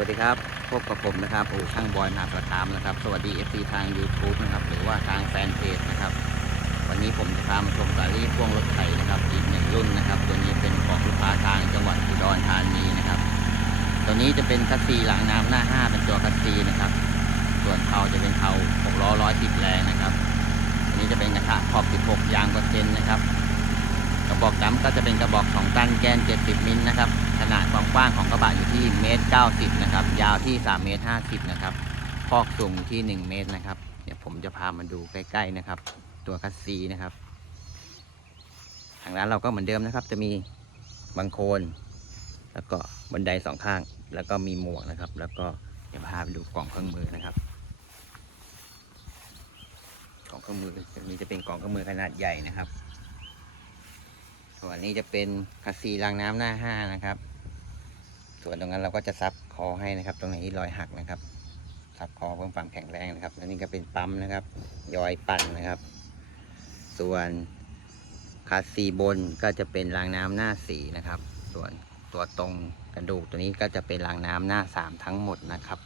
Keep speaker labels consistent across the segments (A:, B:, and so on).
A: วัสดีครับ พบกับผมนะครับอู่ช่างบอยมหาสารคามนะครับ สวัสดี FC ทาง YouTube นะครับ หรือว่าทางแฟนเพจนะครับ วันนี้ผมจะพามาชมสาลี่พ่วงรถไถนะครับ อีกหนึ่งรุ่นนะครับ ตัวนี้เป็นของลูกค้าทางจังหวัดอุดรธานีนะครับ ตัวนี้จะเป็นคัสซีหลังน้ำหน้า5เป็นตัวคัสซีนะครับ ส่วนเทาจะเป็นเทา6ล้อ110แรงนะครับ อันนี้จะเป็นกระทะขอบ16ยางเปอร์เซ็นต์นะครับ ระบอกดำก็จะเป็นกระบอก 2 ตันแกน 70 มิลนะครับ ขนาดความกว้างของกระบะอยู่ที่เมตร 90 นะครับ ยาวที่ 3 เมตร 50 นะครับ คอกสูงที่ 1 เมตรนะครับ เดี๋ยวผมจะพามาดูใกล้ ๆ นะครับ ตัวคัสซีนะครับ ทางร้านเราก็เหมือนเดิมนะครับ จะมีบังโคลนแล้วก็บันไดสองข้าง แล้วก็มีหมวกนะครับ แล้วก็เดี๋ยวพาไปดูกล่องเครื่องมือนะครับกล่องเครื่องมือจะมีจะเป็นกล่องเครื่องมือขนาดใหญ่นะครับ ส่วนนี้จะเป็นคัสซีรางน้ำหน้าห้านะครับ ส่วนตรงนั้นเราก็จะซับคอให้นะครับ ตรงไหนที่รอยหักนะครับซับคอเพิ่มความแข็งแรงนะครับ แล้วนี่ก็เป็นปั๊มนะครับ ยอยปั่นนะครับ ส่วนคัสซีบนก็จะเป็นรางน้ำหน้าสี่นะครับ ส่วนตัวตรงกระดูกตัวนี้ก็จะเป็นรางน้ำหน้าสามทั้งหมดนะครับ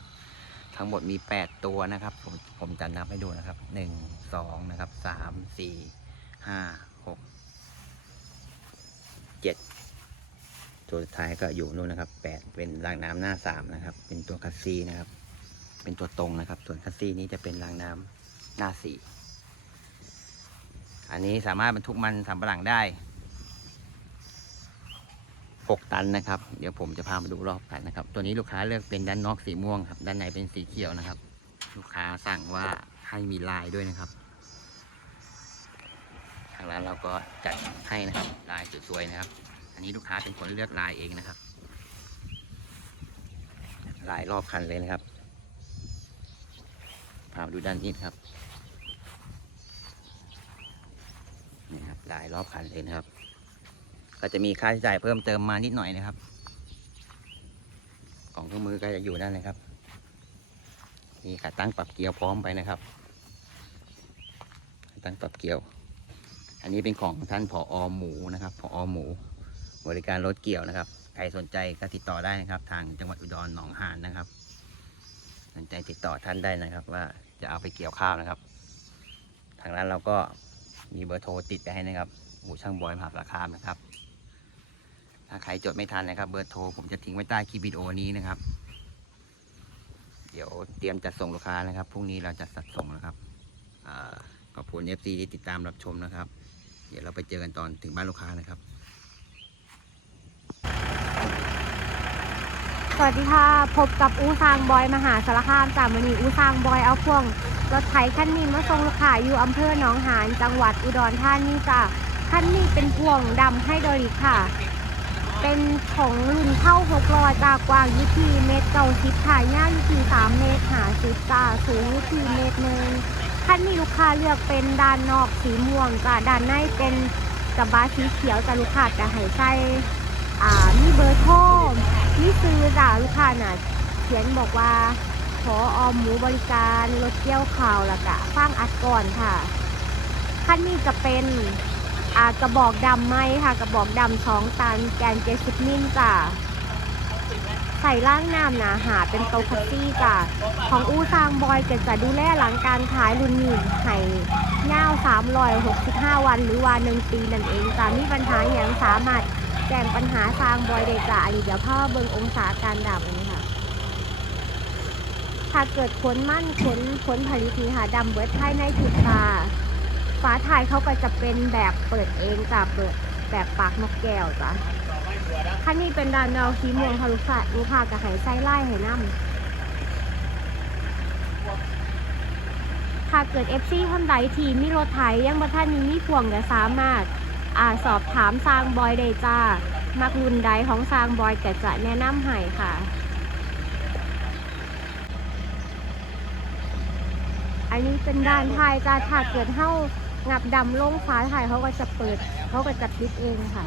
A: ทั้งหมดมี8ตัวนะครับ ผมผมจะนับให้ดูนะครับ1 2นะครับ3 4 5 6 7ตัวสุดท้ายก็อยู่นู่นนะครับ8เป็นรางน้ำหน้า3นะครับ เป็นตัวคัสซีนะครับ เป็นตัวตรงนะครับ ส่วนคัสซีนี้จะเป็นรางน้ำหน้า4อันนี้สามารถบรรทุกมันสำปะหลังได้6ตันนะครับ เดี๋ยวผมจะพามาดูรอบกันนะครับ ตัวนี้ลูกค้าเลือกเป็นด้านนอกสีม่วงครับ ด้านในเป็นสีเขียวนะครับ ลูกค้าสั่งว่าให้มีลายด้วยนะครับางร้านเราก็จัดให้นะครับลายสวยๆนะครับ อันนี้ลูกค้าเป็นคนเลือกลายเองนะครับ ลายรอบคันเลยนะครับพามาดูด้านนี้ครับนี่ครับลายรอบคันเลยนะครับ ก็จะมีค่าใช้จ่ายเพิ่มเติมมานิดหน่อยนะครับ ของเครื่องมือก็จะอยู่นั่นเลยครับ มีขาตั้งปรับเกียวพร้อมไปนะครับ ตั้งปรับเกียว อันนี้เป็นของท่านผออหมูนะครับผออหมู บริการรถเกี่ยวนะครับ ใครสนใจก็ติดต่อได้นะครับ ทางจังหวัดอุดรหนองหานนะครับ สนใจติดต่อท่านได้นะครับ ว่าจะเอาไปเกี่ยวข้าวนะครับ ทางร้านเราก็มีเบอร์โทรติดไปให้นะครับหมูช่างบอยมหาสารคามนะครับ ถ้าใครจดไม่ทันนะครับ เบอร์โทรผมจะทิ้งไว้ใต้คลิปวิดีโอนี้นะครับ เดี๋ยวเตรียมจัดส่งลูกค้านะครับพรุ่งนี้เราจะจัดส่งนะครับอขอบคุณ FC ที่ติดตามรับชมนะครับ เดี๋ยวเราไปเจอกันตอนถึงบ้านลูกค้านะครับ
B: สวัสดีค่ะ พบกับอูซางบอยมหาสารคามจากวันนี้อูซางบอยเอาพวงรถไถคันนี้มาส่งลูกค้าอยู่อำเภอหนองหานจังหวัดอุดรธานีจ้ะคันนี้เป็นพวงดำให้โดริค่ะ เป็นของรุ่นเข้าหกล้อจากกว้างอยุทีเมตรเก้าสิบถ่ายย่าวอยุทีสามเมตรหาสิบจ้าสูงอยุทีเมตรหนึ่ง คันนี้ลูกค้าเลือกเป็นด้านนอกสีม่วงจ้ะด้านในเป็นกระบะสีเขียวจ้ะลูกค้าจะให้ใส่อ่ามีเบอร์โทรนี่ซื้อจากลูกค้าน่ะเขียนบอกว่าขอออมหมูบริการรถเกี่ยวข่าวแล้วก็ฟังอัดก่อนค่ะขั้นนี้จะเป็นอ่ากระบอกดำไหมค่ะ กระบอกดำสองตันแกนเจสิบมิลจ้ะ ใส่ล่างน้ำหนาหาเป็นโตคัตตี้จ้ะของอู้ซางบอยก็จะดูแลหลังการขายรุ่นนี้ให้เง่าสามร้อยหกสิบห้าวันหรือว่าหนึ่งปีนั่นเองจ้ะมีปัญหาอย่างสามารถแจ้งปัญหาทางบอยเดจ่าอันนี้เดี๋ยวพ่อเบิ่งองศาการดับอันนี้ค่ะถ้าเกิดผลมั่นผลผลผลิตนี่ค่ะดำเบิร์ดภายในถุดตาฝาถ่ายเขาก็จะเป็นแบบเปิดเองจ้ะเปิดแบบปากนกแก้วจ้ะ คันนี้เป็นดานดาวสีม่วงค่ะลูกค้าลูกค้ากับไหไส้ไล่ไหน้ำถ้าเกิด FC ท่านใดทีมีรถไถยังบ่ท่านนี้มีพวงก็สามารถอ่าสอบถามซางบอยได้จ้า มักรุ่นใดของซางบอยก็จะแนะนำให้ค่ะ อันนี้เป็นด้านท้ายจ้าถ้าเกิดเฮ้างับดำลงฟ้าถ่ายเขาก็จะเปิด เขาก็จะปิดเองค่ะ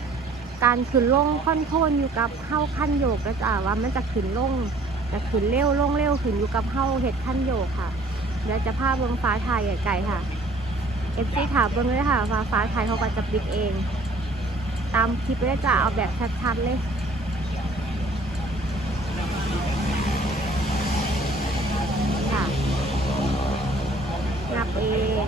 B: การขึ้นลงค่อนโทรลอยู่กับเฮาขั้นโยกก็จะว่ามันจะขึ้นลงจะขึ้นเร็วลงเร็วขึ้นอยู่กับเฮาเห็ดขั้นโยกค่ะเดี๋ยวจะพาเบิ่งฟ้าถ่ายไก่ค่ะเอฟซีถามเบิ่งเลยค่ะฟ้าฟ้าถ่ายเขาก็จะปิดเอง ตามคลิปเลยจะเอาแบบชัดๆเลยค่ะนับเอง